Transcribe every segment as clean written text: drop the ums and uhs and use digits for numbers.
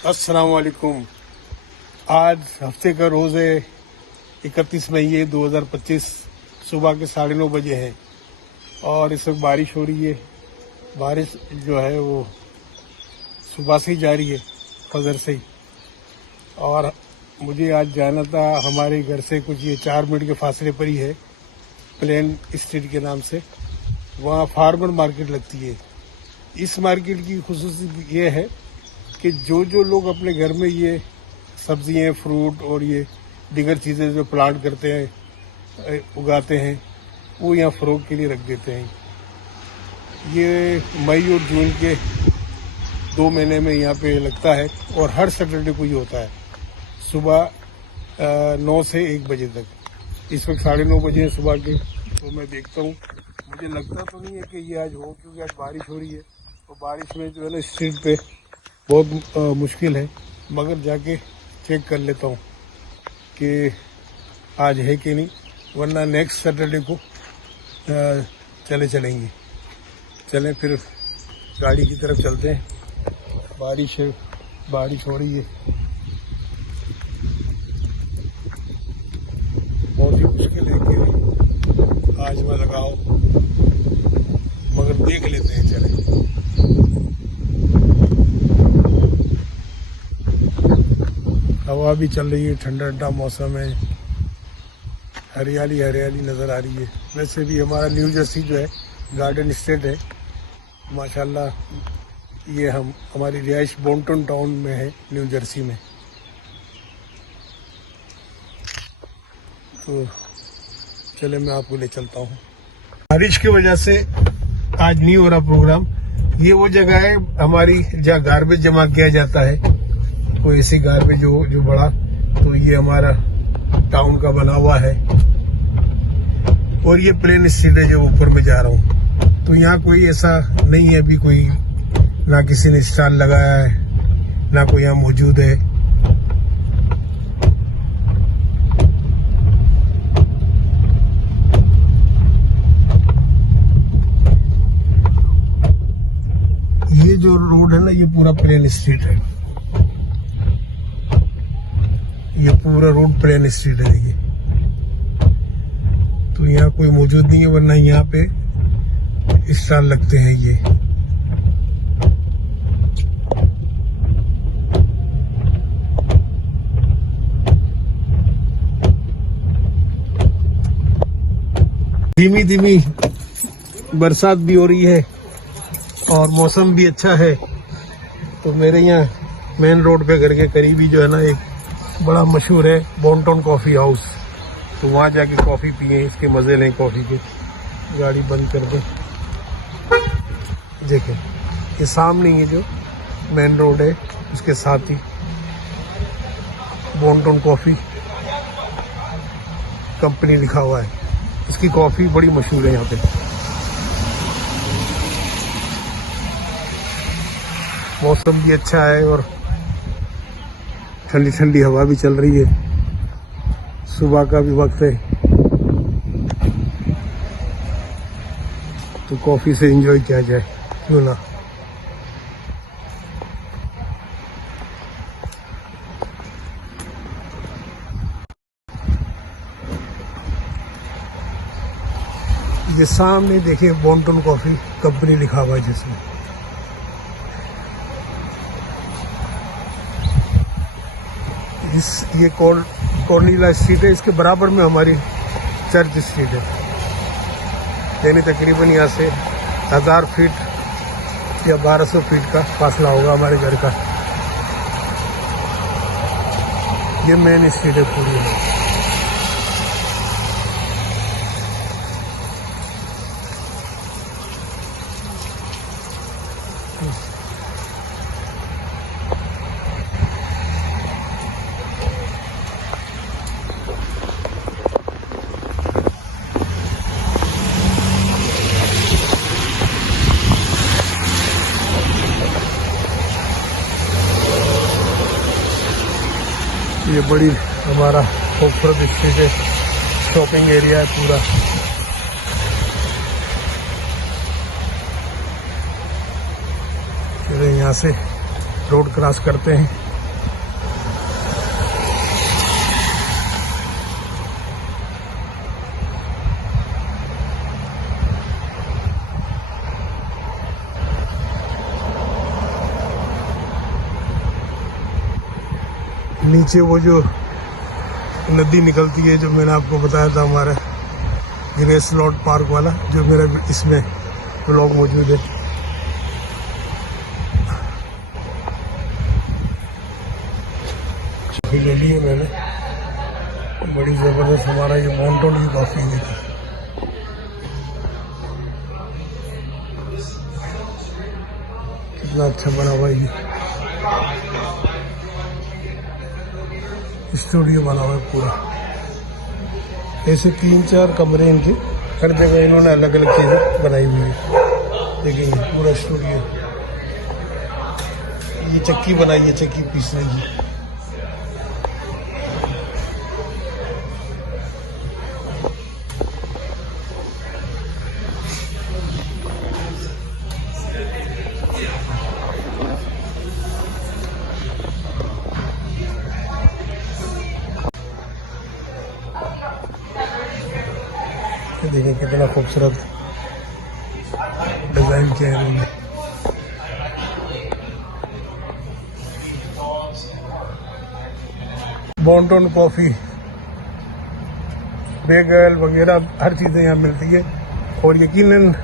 अस्सलाम वालेकुम। आज हफ्ते का रोज़ है 31 मई 2025 सुबह के 9:30 बजे है और इस वक्त बारिश हो रही है। बारिश जो है वो सुबह से ही जारी है, फजर से ही। और मुझे आज जाना था हमारे घर से कुछ ये 4 मिनट के फासले पर ही है, प्लेन स्ट्रीट के नाम से। वहाँ फार्मर मार्केट लगती है। इस मार्केट की खुसूसियत ये है कि जो लोग अपने घर में ये सब्जियां, फ्रूट और ये दीगर चीज़ें जो प्लांट करते हैं, उगाते हैं, वो यहाँ फ़रोग के लिए रख देते हैं। ये मई और जून के 2 महीने में यहाँ पे लगता है और हर सैटरडे को ये होता है, सुबह 9 से 1 बजे तक। इस वक्त 9:30 बजे हैं सुबह के। तो मैं देखता हूँ, मुझे लगता तो नहीं है कि ये आज हो, क्योंकि आज बारिश हो रही है और बारिश में जो है ना स्ट्रीट पे बहुत मुश्किल है। मगर जाके चेक कर लेता हूँ कि आज है कि नहीं, वरना नेक्स्ट सैटरडे को चलेंगे। चलें फिर गाड़ी की तरफ चलते हैं। बारिश हो रही है, बहुत ही मुश्किल है कि आज मैं लगाओ, मगर देख लेते हैं। चले हवा भी चल रही है, ठंडा ठंडा मौसम है, हरियाली नज़र आ रही है। वैसे भी हमारा न्यू जर्सी जो है गार्डन स्टेट है माशाल्लाह। ये हमारी रिहाइश बोंटन टाउन में है, न्यू जर्सी में। तो चले मैं आपको ले चलता हूँ। बारिश की वजह से आज नहीं हो रहा प्रोग्राम। ये वो जगह है हमारी जहाँ गार्बेज जमा किया जाता है, कोई ऐसी गार्बेज जो बड़ा, तो ये हमारा टाउन का बना हुआ है। और ये प्लेन स्ट्रीट है जो ऊपर में जा रहा हूँ। तो यहाँ कोई ऐसा नहीं है अभी, कोई ना किसी ने स्टॉल लगाया है, ना कोई यहाँ मौजूद है। ये जो रोड है ना, ये पूरा प्लेन स्ट्रीट है। ये पूरा रोड प्लेन स्ट्रीट है। ये तो यहाँ कोई मौजूद नहीं है, वरना यहाँ पे स्टॉल लगते हैं। ये धीमी बरसात भी हो रही है और मौसम भी अच्छा है। तो मेरे यहाँ मेन रोड पे घर के करीब ही जो है ना, एक बड़ा मशहूर है बोंटन कॉफ़ी हाउस। तो वहाँ जाके कॉफ़ी पिए, इसके मज़े लें कॉफ़ी के। गाड़ी बंद कर दें। देखें, ये सामने ये जो मेन रोड है, उसके साथ ही बोंटन कॉफ़ी कंपनी लिखा हुआ है। इसकी कॉफ़ी बड़ी मशहूर है यहाँ पे। मौसम भी अच्छा है और ठंडी ठंडी हवा भी चल रही है। सुबह का भी वक्त है, तो कॉफी से एंजॉय किया जाए, क्यों ना। ये सामने देखिए बोंटन कॉफी कंपनी लिखा हुआ है, जिसमें ये कॉर्नीला स्ट्रीट है। इसके बराबर में हमारी चर्च स्ट्रीट है। यानी तकरीबन यहाँ से 1000 फीट या 1200 फीट का फासला होगा हमारे घर का। ये मेन स्ट्रीट है पूरी। ये बड़ी हमारा खूबसूरत स्ट्रीट है, शॉपिंग एरिया है पूरा। चलिए यहाँ से रोड क्रॉस करते हैं। नीचे वो जो नदी निकलती है, जो मैंने आपको बताया था, हमारा ग्रेस लॉर्ड पार्क वाला, जो मेरा इसमें ब्लॉग मौजूद है। कॉफी ले ली है मैंने, बड़ी जबरदस्त। हमारा ये मॉन्टोन की कॉफी देखी, कितना अच्छा बना हुआ। ये स्टूडियो बना हुआ है पूरा। ऐसे 3-4 कमरे इनके, हर जगह इन्होंने अलग अलग चीजें बनाई हुई है। लेकिन पूरा स्टूडियो, ये चक्की बनाई है, चक्की पीसने की। देखिए कितना खूबसूरत डिजाइन किया है इन्होंने। मॉन्टोन कॉफी, बेगल वगैरह हर चीजें यहाँ मिलती है। और यकीनन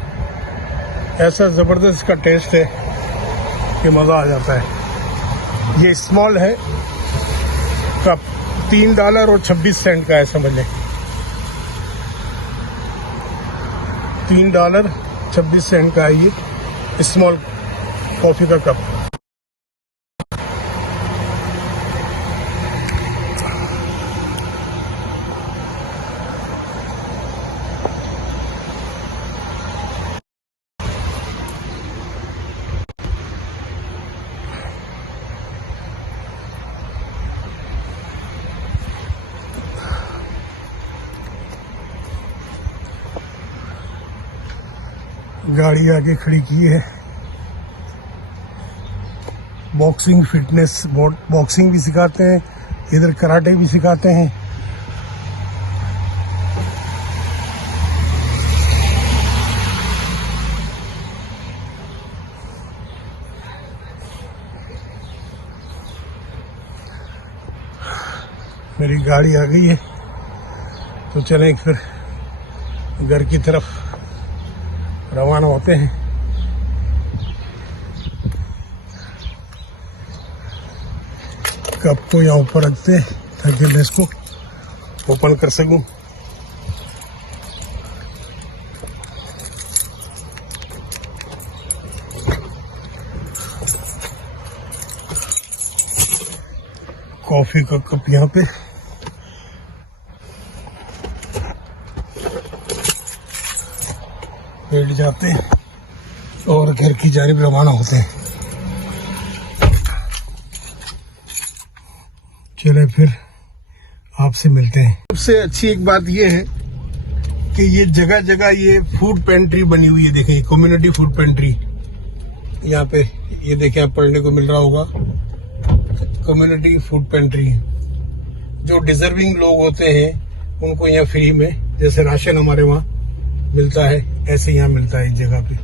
ऐसा जबरदस्त इसका टेस्ट है कि मजा आ जाता है। ये स्मॉल है, कप $3.26 का है, समझ लें। $3.26 का है ये स्मॉल कॉफी का कप। गाड़ी आगे खड़ी की है। बॉक्सिंग फिटनेस, बॉक्सिंग भी सिखाते हैं, इधर कराटे भी सिखाते हैं। मेरी गाड़ी आ गई है, तो चलें फिर घर की तरफ रवाना होते हैं। कप को यहाँ ऊपर रखते हैं ताकि मैं इसको ओपन कर सकूं। कॉफी का कप यहाँ पे, बैठ जाते हैं और घर की जानिब रवाना होते हैं। चले फिर आपसे मिलते हैं। सबसे अच्छी एक बात ये है कि ये जगह जगह ये फूड पेंट्री बनी हुई है। देखें, कम्युनिटी फूड पेंट्री यहाँ पे, ये देखें, आप पढ़ने को मिल रहा होगा, कम्युनिटी फूड पेंट्री। जो डिजर्विंग लोग होते हैं उनको यहाँ फ्री में, जैसे राशन हमारे वहाँ मिलता है, ऐसे यहाँ मिलता है इस जगह पे।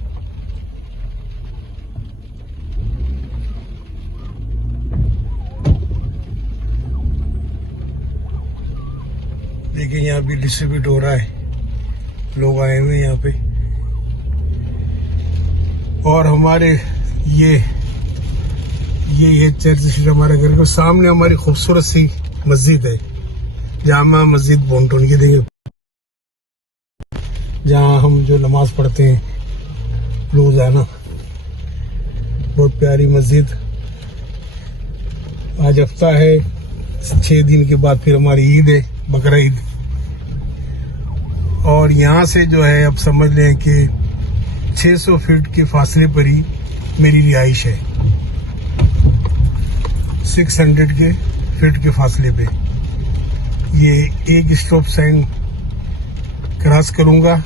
देखिए यहाँ भी डिस्ट्रीब्यूट हो रहा है, लोग आए हुए हैं यहाँ पे। और हमारे ये चर्च स्ट्रीट, हमारे घर के सामने हमारी खूबसूरत सी मस्जिद है, जामा मस्जिद मॉन्टोन की। देखिए जहाँ हम जो नमाज पढ़ते हैं रोजाना, बहुत प्यारी मस्जिद। आज हफ्ता है, 6 दिन के बाद फिर हमारी ईद है, बकरा ईद। और यहाँ से जो है, अब समझ लें कि 600 फीट के फासले पर ही मेरी रिहाइश है। 600 के फीट के फासले पे ये एक स्टॉप साइन क्रॉस करूंगा।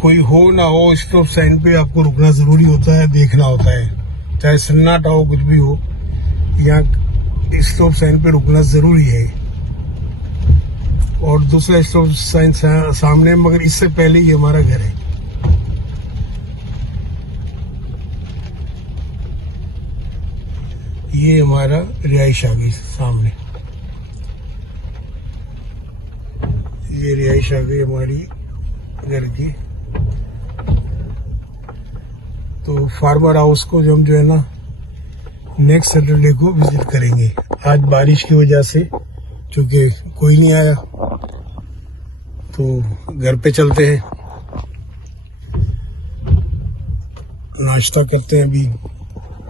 कोई हो ना हो, स्टॉप साइन पे आपको रुकना जरूरी होता है, देखना होता है, चाहे सन्नाटा हो, कुछ भी हो, यहाँ स्टॉप साइन पे रुकना जरूरी है। और दूसरा स्टॉप साइन सामने, मगर इससे पहले ही हमारा घर है। ये हमारा रिहाइश आ गई सामने, ये रिहाइश आ गई हमारी घर की। तो फार्मर हाउस को जो हम जो है ना नेक्स्ट सैटरडे को विजिट करेंगे। आज बारिश की वजह से चूंकि कोई नहीं आया तो घर पे चलते हैं, नाश्ता करते हैं। अभी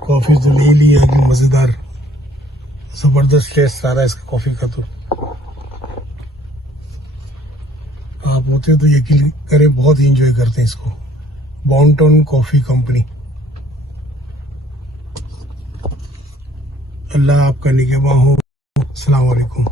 कॉफी तो ले ली है कि मजेदार जबरदस्त टेस्ट आ रहा है इसका कॉफी का। तो आप होते तो यकीन करें बहुत एंजॉय करते हैं इसको। बाउंटन कॉफी कंपनी। अल्लाह आपका निगहबान हो। अस्सलाम वालेकुम।